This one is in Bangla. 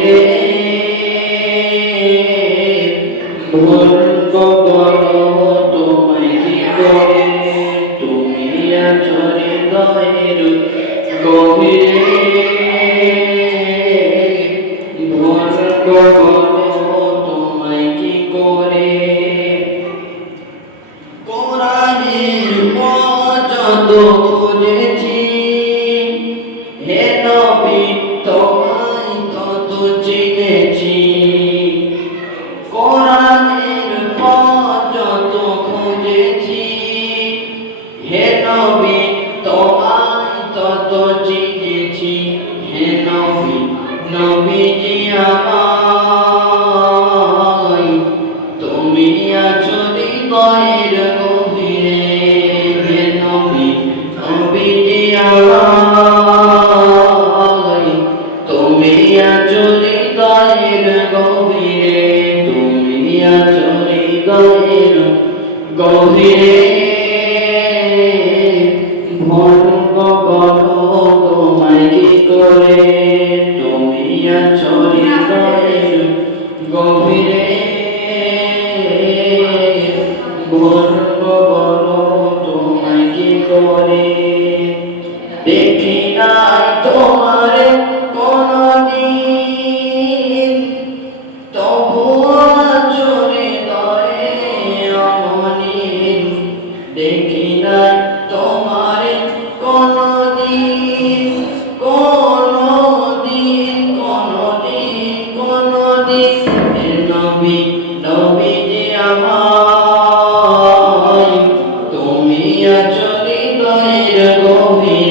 গভীরে ভুলব বলো তোমায় কি করে, তুমি আছো হৃদয়ের গভীরে ভুলব বলো তোমায় কি করে। কোরআনের পথ যত খুঁজেছি হে নবী তোমায় তত চিনেছি। কোরআনের পথ যত খুঁজেছি হে নবী তোমায় তত চিনেছি। হে নবী নবীজি আমায় তুমি আছো হৃদয়ের গভীরে। হে নবী নবীজি আমায় তুমি আছো হৃদয়ের গভীরে। তুমি আছো হৃদয়ের গভীরে ভুলব বলো তোমায় কি করে, তুমি আছো হৃদয়ের গভীরে ভুলব বলো তোমায় কি করে। দেখি নাই তোমার কোনদিন তবুও আছো হৃদয়ে অমলিন। দেখি নাই তোমার কোনদিন কোনদিন কোনদিন কোনদিন। হে নবী নবীজি আমায় তুমি আছো হৃদয়ের গভীরে।